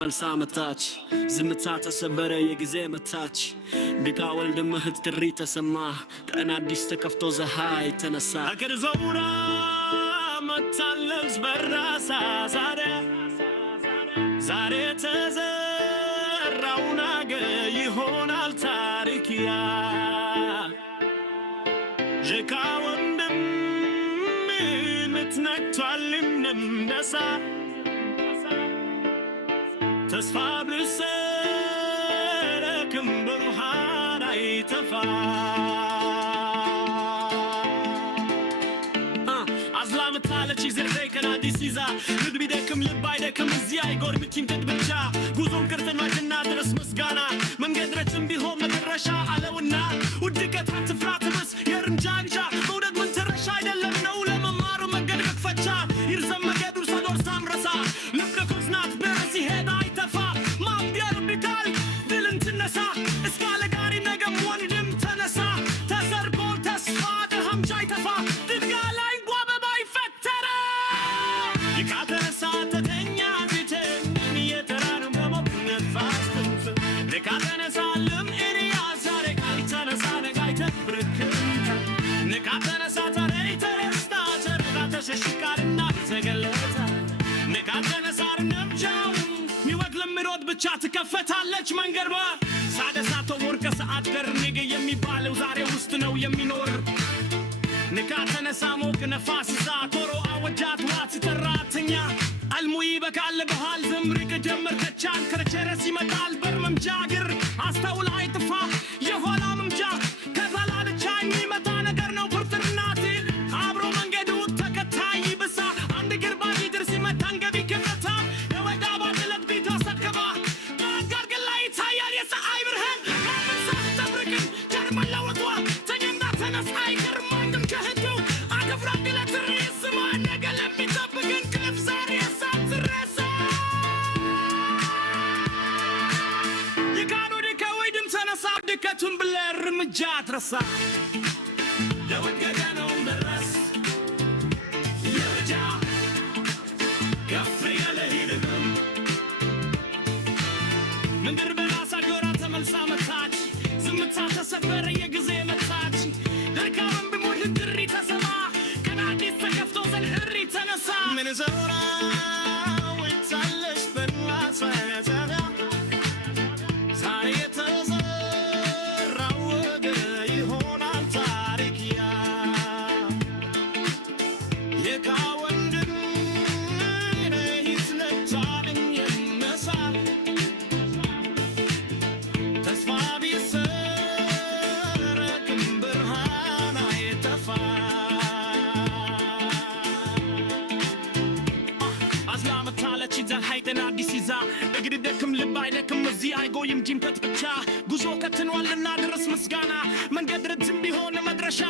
መልሳ መታች ዝምታ ተሰበረ የጊዜ መታች ቢቃ ወልድ ምህት ትሪ ተሰማ ቀን አዲስ ተከፍቶ ፀሐይ ተነሳ አገር ዘውራ መታለች በራሳ ዛሬ ተዘራው ነገ ይሆናል ታሪክያ ጀካ ወንድም ምትነክቷል እንደሳ ተስፋ ብሰረክም ብሩሃን አይተፋ አዝላምታለች ይዘርፈይ ከናዲስ ይዛ ልብ ቢደክም ልብ አይደክም እዚህ አይጎርብችም ትጥብቻ ጉዞን ክርትናትና ድረስ ምስጋና መንገድ ረጅም ቢሆን መድረሻ አለውና ውድቀት አትፍራ ትብስ የርንጃንጃ መውደድ ምን ትረሻ አይደለም ነው ለመማሩ መንገድ መክፈቻ ይርዘም መገዱ ሰዶር ሳምረሳ ልብ ለኮዝናት በረስ ይሄዳ ሽሽቃርና ተገለታ ነቃተነሳር ነብጃው ሚወግለም ምሮድ ብቻ ትከፈታለች መንገድ ሳደሳቶ ወርቀ ሰዓት ደርኔገ የሚባለው ዛሬ ውስጥ ነው የሚኖር ነቃተነሳ ሞቅ ነፋስ ዛቶሮ አወጃት ዋት ተራተኛ አልሙይ በካለ በኋል ዘምሪቅ ጀመር ከቻን ከረቸረስ ይመጣል በርመምጃግር አስተውል አይጥፋ የኋላ መምጃ ከዛላለቻ የሚመጣ ነገር ነው ፍርፍርናት አብሮ መንገዱ ተከታይ ይብሳ አንድ ግርባጅ ድርስ ይመታንገቢ ከመታ የወዳ ባትለት ቢቶ ሰከባ ጋርግ ላይ ይታያል የፀሐይ ብርሃን ማመሳት ተብርቅን ጀርመን ለወጧ ተኝና ተነሳ አይገርማኝም ከህዱ አገፍራ ግለት ሬስማ ነገ ለሚጠብቅን ክልፍ ዛሬ የሳት ረሳ ይካኑ ድከወይድም ተነሳ ድከቱን ብለ እርምጃ ትረሳ ለወንገደ ነው መረስ የረጃ ከፍ ያለ ሂድም መንገድ በራሳ ጎራ ተመልሳ መታች ዝምታ ተሰበረ የጊዜ መታች ደካውን ብሞት ድሪ ተሰማ ቀን አዲስ ተከፍቶ ዘልህሪ ተነሳ ምን ዘውራ ወይታለሽ በራሳ ያዛራ ዛሬ ተዘራው ወገ ይሆናል ታሪክያ የካ ወንድም ይስነቻልኝ የነሳ ተስፋ ቢሰረቅም ብርሃን አይጠፋ አዝላምታለች ይዛል ሀይተን አዲስ ይዛ እግድ ደክም ልብ አይደክም እዚህ አይጎይም ጂምከት ብቻ ጉዞ ከትኗልና ድረስ ምስጋና መንገድ ረጅም ቢሆን መድረሻ